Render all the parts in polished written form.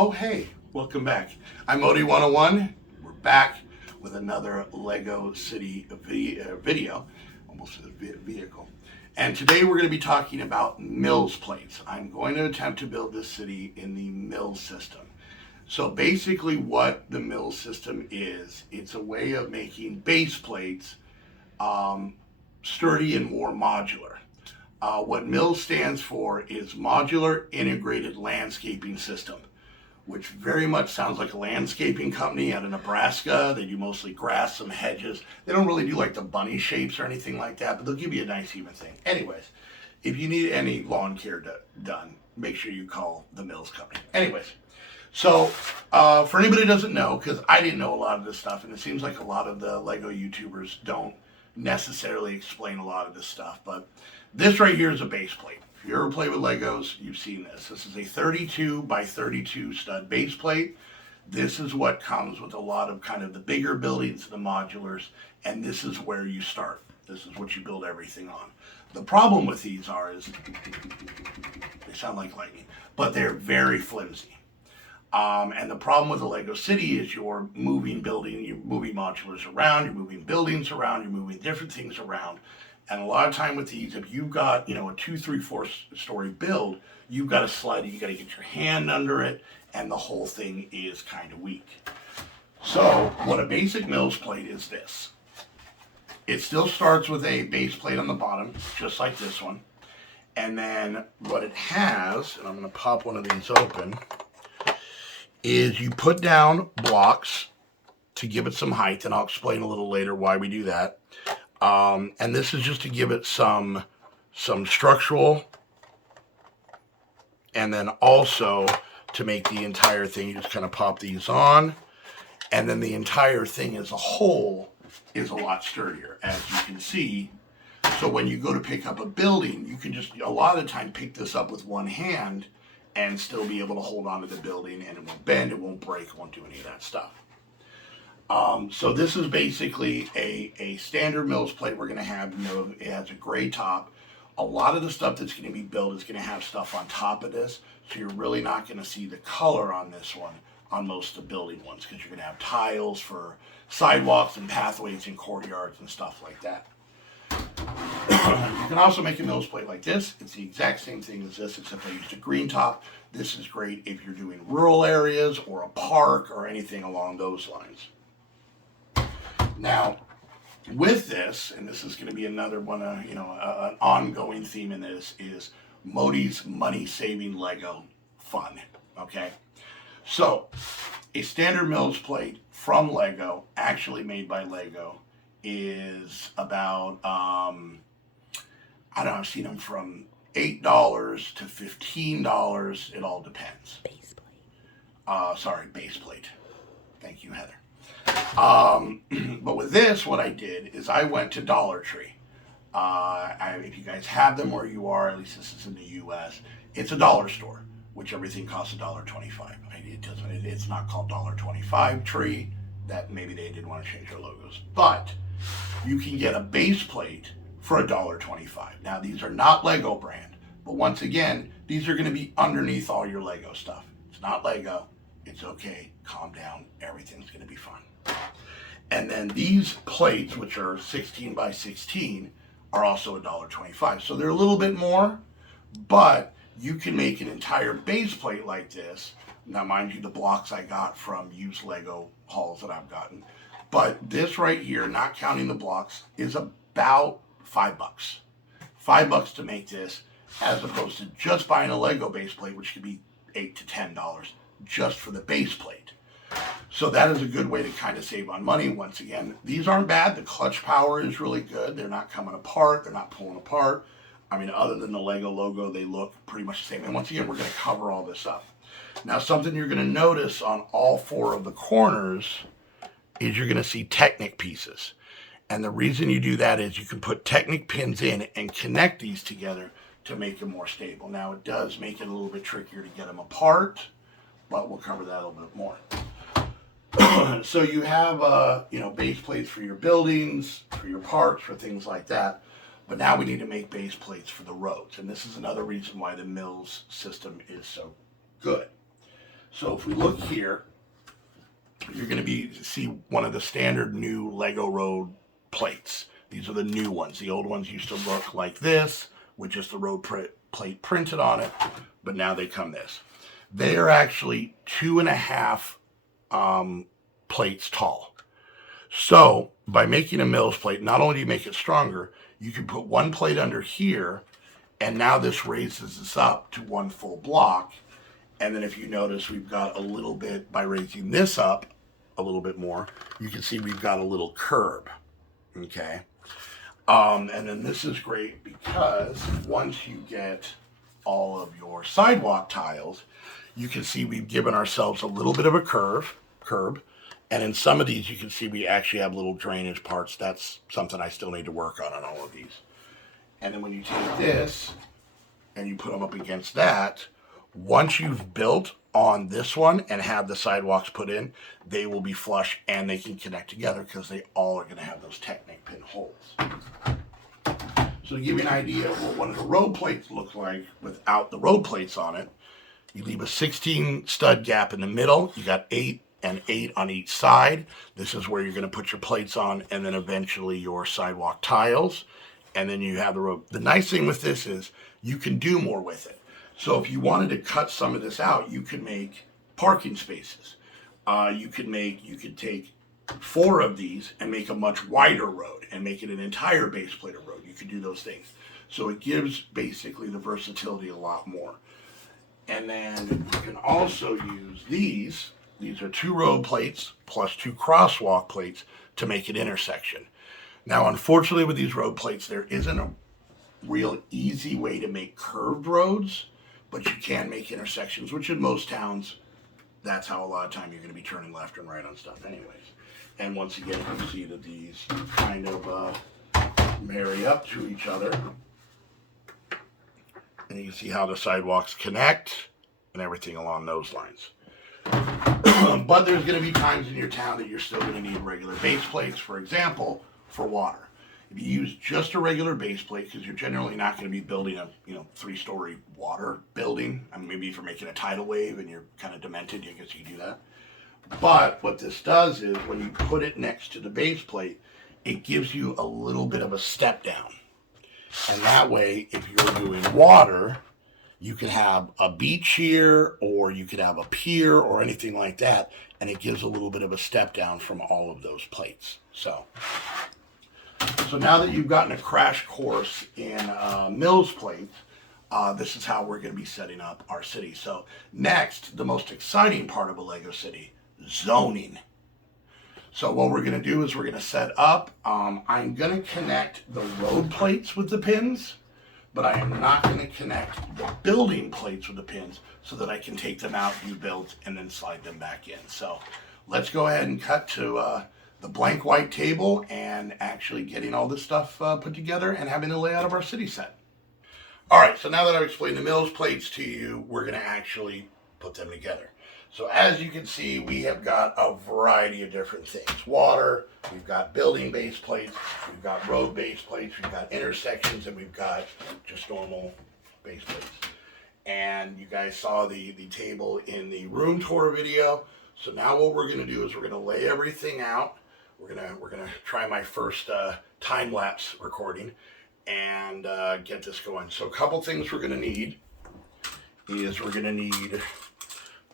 Oh, hey, welcome back. I'm Modi 101. We're back with another Lego City video, almost a vehicle. And today we're going to be talking about Mills plates. I'm going to attempt to build this city in the Mills system. So basically what the Mills system is, it's a way of making base plates sturdy and more modular. What Mills stands for is Modular Integrated Landscaping System, which very much sounds like a landscaping company out of Nebraska. They do mostly grass, some hedges. They don't really do like the bunny shapes or anything like that, but they'll give you a nice even thing. Anyways, if you need any lawn care done, make sure you call the Mills company. Anyways, so for anybody who doesn't know, because I didn't know a lot of this stuff, and it seems like a lot of the Lego YouTubers don't necessarily explain a lot of this stuff, but this right here is a base plate. If you ever play with Legos, you've seen this. This is a 32 by 32 stud base plate. This is what comes with a lot of kind of the bigger buildings, the modulars, and this is where you start. This is what you build everything on. The problem with these is they sound like lightning, but they're very flimsy. And the problem with the Lego City is you're moving modulars around, you're moving buildings around, you're moving different things around. And a lot of time with these, if you've got, a 2, 3, 4 story build, you've got to slide it, you got to get your hand under it, and the whole thing is kind of weak. So what a basic Mills plate is this. It still starts with a base plate on the bottom, just like this one. And then what it has, and I'm going to pop one of these open, is you put down blocks to give it some height, and I'll explain a little later why we do that. And this is just to give it some structural, and then also to make the entire thing, you just kind of pop these on, and then the entire thing as a whole is a lot sturdier, as you can see. So when you go to pick up a building, you can just, a lot of the time, pick this up with one hand and still be able to hold on to the building, and it won't bend, it won't break, it won't do any of that stuff. So this is basically a standard Mills plate we're going to have. It has a gray top. A lot of the stuff that's going to be built is going to have stuff on top of this, so you're really not going to see the color on this one on most of the building ones, because you're going to have tiles for sidewalks and pathways and courtyards and stuff like that. You can also make a Mills plate like this. It's the exact same thing as this, except I used a green top. This is great if you're doing rural areas or a park or anything along those lines. Now, with this, and this is going to be another one, an ongoing theme in this, is Modi's money-saving Lego fun, okay? So, a standard Mills plate from Lego, actually made by Lego, is about, I've seen them from $8 to $15. It all depends. Base plate. Base plate. Thank you, Heather. But with this, what I did is I went to Dollar Tree. If you guys have them where you are, at least this is in the U.S., it's a dollar store, which everything costs $1.25. It's not called $1.25 Tree. That maybe they didn't want to change their logos, but you can get a base plate for $1.25. Now these are not Lego brand, but once again, these are going to be underneath all your Lego stuff. It's not Lego. It's okay. Calm down. Everything's going to be fine. And then these plates, which are 16 by 16, are also $1.25. So they're a little bit more, but you can make an entire base plate like this. Now, mind you, the blocks I got from used Lego hauls that I've gotten. But this right here, not counting the blocks, is about $5. $5 to make this, as opposed to just buying a Lego base plate, which could be $8 to $10 just for the base plate. So that is a good way to kind of save on money. Once again, these aren't bad. The clutch power is really good. They're not coming apart. They're not pulling apart. Other than the Lego logo, they look pretty much the same. And once again, we're going to cover all this up. Now, something you're going to notice on all 4 of the corners is you're going to see Technic pieces. And the reason you do that is you can put Technic pins in and connect these together to make them more stable. Now, it does make it a little bit trickier to get them apart, but we'll cover that a little bit more. So you have, base plates for your buildings, for your parks, for things like that. But now we need to make base plates for the roads. And this is another reason why the Mills system is so good. So if we look here, you're going to see one of the standard new Lego road plates. These are the new ones. The old ones used to look like this with just the road plate printed on it, but now they come this. They are actually 2.5 plates tall. So by making a Mills plate, not only do you make it stronger, you can put one plate under here, and now this raises this up to one full block. And then if you notice, we've got a little bit, by raising this up a little bit more, you can see we've got a little curb, okay? And then this is great because once you get all of your sidewalk tiles, you can see we've given ourselves a little bit of a curb. And in some of these, you can see we actually have little drainage parts. That's something I still need to work on all of these. And then when you take this and you put them up against that, once you've built on this one and have the sidewalks put in, they will be flush and they can connect together because they all are going to have those Technic pin holes. So to give you an idea of what one of the road plates looks like without the road plates on it, you leave a 16 stud gap in the middle. You got 8 and 8 on each side. This is where you're going to put your plates on, and then eventually your sidewalk tiles, and then you have the road. The nice thing with this is you can do more with it. So if you wanted to cut some of this out, you could make parking spaces. You could take 4 of these and make a much wider road and make it an entire base plate of road. You could do those things. So it gives basically the versatility a lot more. And then you can also use these. These are 2 road plates plus 2 crosswalk plates to make an intersection. Now, unfortunately, with these road plates, there isn't a real easy way to make curved roads, but you can make intersections, which in most towns, that's how a lot of time you're going to be turning left and right on stuff anyways. And once again, you see that these kind of marry up to each other. And you can see how the sidewalks connect and everything along those lines. But there's going to be times in your town that you're still going to need regular base plates, for example, for water. If you use just a regular base plate, because you're generally not going to be building a 3-story water building. I mean, maybe if you're making a tidal wave and you're kind of demented, I guess you can do that. But what this does is when you put it next to the base plate, it gives you a little bit of a step down. And that way, if you're doing water, you can have a beach here, or you could have a pier or anything like that, and it gives a little bit of a step down from all of those plates. So now that you've gotten a crash course in Mills plates, this is how we're going to be setting up our city. So next, the most exciting part of a Lego city, zoning. So what we're going to do is we're going to set up, I'm going to connect the road plates with the pins, but I am not going to connect the building plates with the pins so that I can take them out, do builds, and then slide them back in. So let's go ahead and cut to the blank white table and actually getting all this stuff put together and having the layout of our city set. All right, so now that I've explained the Mills plates to you, we're going to actually put them together. So as you can see, we have got a variety of different things. Water, we've got building base plates, we've got road base plates, we've got intersections, and we've got just normal base plates. And you guys saw the table in the room tour video. So now what we're going to do is we're going to lay everything out. We're gonna try my first time-lapse recording and get this going. So a couple things we're going to need is we're going to need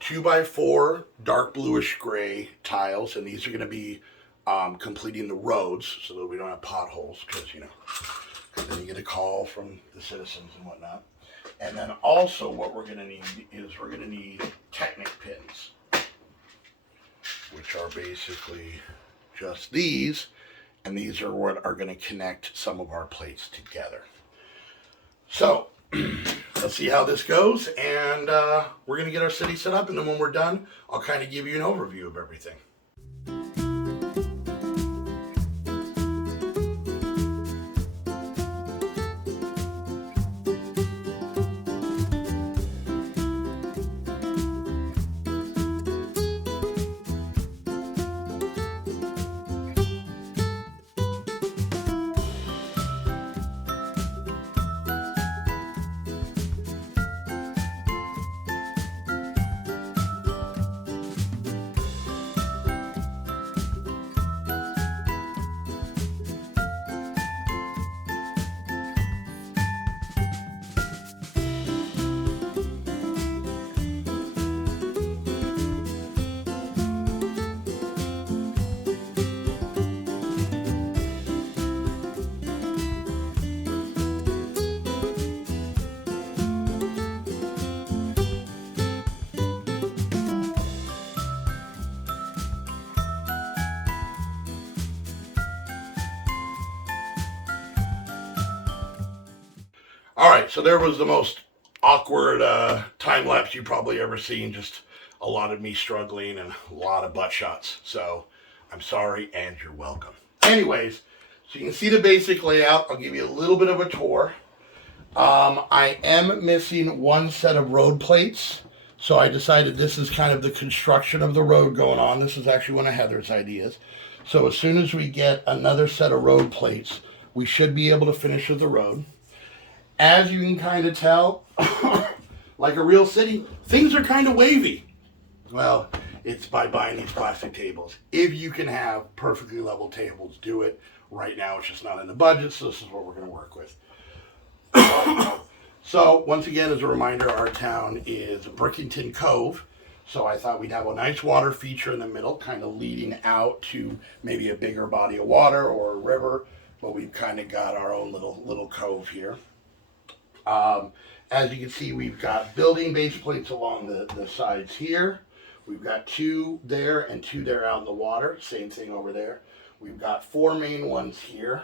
2x4 dark bluish gray tiles, and these are going to be completing the roads so that we don't have potholes, because then you get a call from the citizens and whatnot. And then also what we're going to need is we're going to need Technic pins, which are basically just these, and these are what are going to connect some of our plates together. So let's see how this goes, and we're going to get our city set up, and then when we're done, I'll kind of give you an overview of everything. All right, so there was the most awkward time lapse you probably ever seen. Just a lot of me struggling and a lot of butt shots. So I'm sorry and you're welcome. Anyways, so you can see the basic layout. I'll give you a little bit of a tour. I am missing one set of road plates. So I decided this is kind of the construction of the road going on. This is actually one of Heather's ideas. So as soon as we get another set of road plates, we should be able to finish the road. As you can kind of tell, like a real city, things are kind of wavy. Well, it's by buying these plastic tables. If you can have perfectly level tables, do it. Right now, it's just not in the budget, so this is what we're going to work with. So, once again, as a reminder, our town is Brickington Cove. So I thought we'd have a nice water feature in the middle, kind of leading out to maybe a bigger body of water or a river. But we've kind of got our own little cove here. As you can see, we've got building base plates along the sides here. We've got 2 there and 2 there out in the water. Same thing over there. We've got 4 main ones here.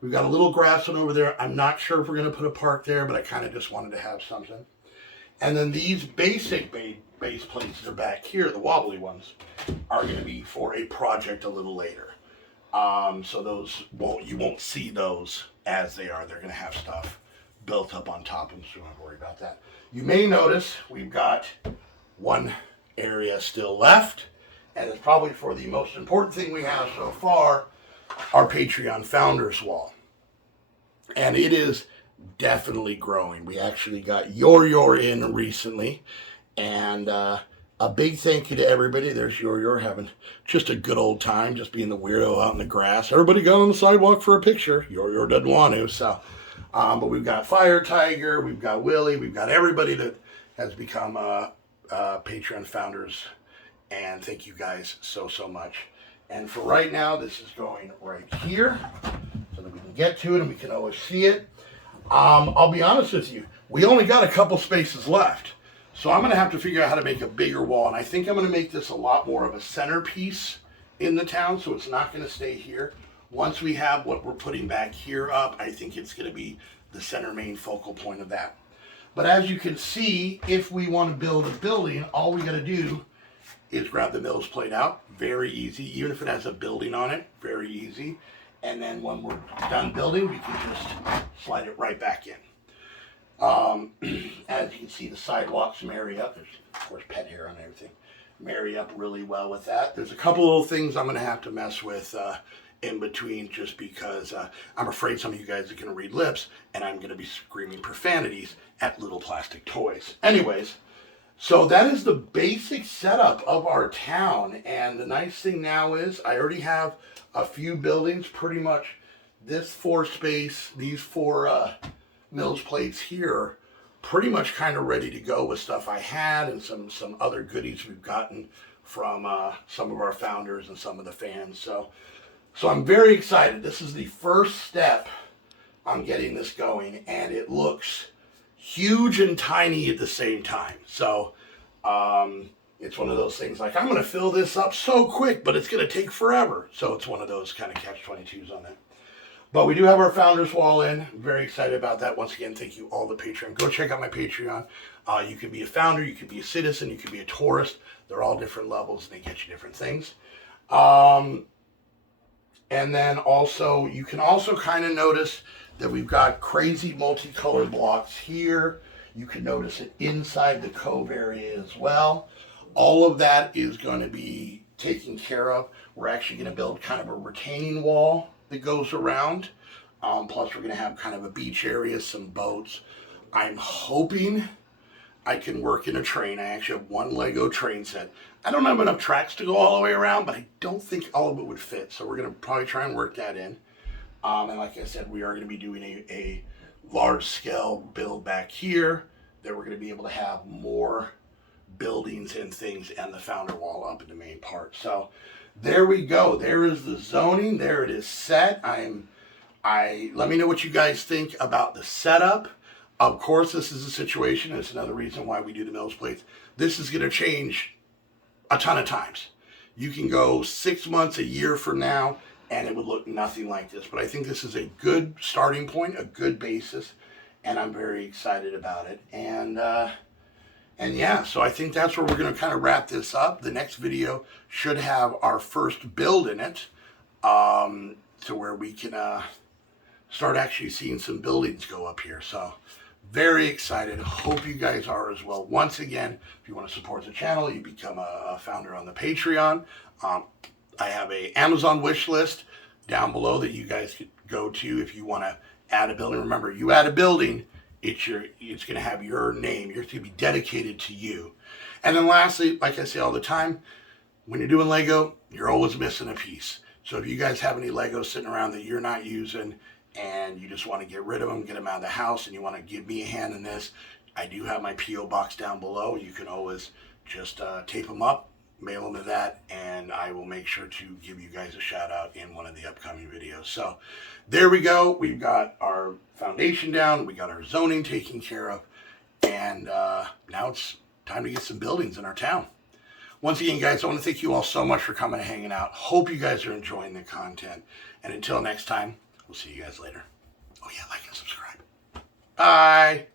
We've got a little grass one over there. I'm not sure if we're going to put a park there, but I kind of just wanted to have something. And then these basic base plates that are back here, the wobbly ones, are going to be for a project a little later. So those you won't see those as they are. They're going to have stuff built up on top of them, so don't worry about that. You may notice we've got one area still left, and it's probably for the most important thing we have so far, our Patreon Founders Wall. And it is definitely growing. We actually got Yor in recently, and a big thank you to everybody. There's Yor having just a good old time, just being the weirdo out in the grass. Everybody got on the sidewalk for a picture. Yor doesn't want to, so... but we've got Fire Tiger, we've got Willie, we've got everybody that has become Patreon founders, and thank you guys so much. And for right now, this is going right here, so that we can get to it and we can always see it. I'll be honest with you, we only got a couple spaces left, so I'm going to have to figure out how to make a bigger wall, and I think I'm going to make this a lot more of a centerpiece in the town, so it's not going to stay here. Once we have what we're putting back here up, I think it's going to be the center main focal point of that. But as you can see, if we want to build a building, all we got to do is grab the Mills plate out. Very easy. Even if it has a building on it, very easy. And then when we're done building, we can just slide it right back in. As you can see, the sidewalks marry up. There's, of course, pet hair on everything. Marry up really well with that. There's a couple little things I'm going to have to mess with in between, just because I'm afraid some of you guys are going to read lips and I'm going to be screaming profanities at little plastic toys. Anyways, so that is the basic setup of our town, and the nice thing now is I already have a few buildings, pretty much this 4 space, these 4 Mills plates here, pretty much kind of ready to go with stuff I had and some other goodies we've gotten from some of our founders and some of the fans. So I'm very excited. This is the first step on getting this going, and it looks huge and tiny at the same time. So it's one of those things like, I'm going to fill this up so quick, but it's going to take forever. So it's one of those kind of catch-22s on that. But we do have our Founders Wall in. I'm very excited about that. Once again, thank you all the Patreon. Go check out my Patreon. You can be a founder, you can be a citizen, you can be a tourist. They're all different levels, and they get you different things. And then also, you can also kind of notice that we've got crazy multicolored blocks here. You can notice it inside the cove area as well. All of that is going to be taken care of. We're actually going to build kind of a retaining wall that goes around. Plus, we're going to have kind of a beach area, some boats. I'm hoping I can work in a train. I actually have 1 Lego train set. I don't have enough tracks to go all the way around, but I don't think all of it would fit. So we're going to probably try and work that in. And like I said, we are going to be doing a large scale build back here that we're going to be able to have more buildings and things and the founder wall up in the main part. So there we go. There is the zoning. There it is set. Let me know what you guys think about the setup. Of course, this is a situation. It's another reason why we do the Mills plates. This is going to change a ton of times. You can go 6 months, a year from now, and it would look nothing like this. But I think this is a good starting point, a good basis. and I'm very excited about it. And yeah, so I think that's where we're going to kind of wrap this up. The next video should have our first build in it, to where we can start actually seeing some buildings go up here. So very excited. Hope you guys are as well. Once again, if you want to support the channel, you become a founder on the Patreon. I have a Amazon wish list down below that you guys could go to if you want to add a building. Remember, you add a building, it's going to have your name. It's going to be dedicated to you. And then lastly, like I say all the time, when you're doing Lego, you're always missing a piece. So if you guys have any Legos sitting around that you're not using and you just want to get rid of them, get them out of the house, and you want to give me a hand in this, I do have my P.O. box down below. You can always just tape them up, mail them to that, and I will make sure to give you guys a shout out in one of the upcoming videos. So there we go. We've got our foundation down. We got our zoning taken care of. And now it's time to get some buildings in our town. Once again, guys, I want to thank you all so much for coming and hanging out. Hope you guys are enjoying the content. And until next time, we'll see you guys later. Oh yeah, like and subscribe. Bye.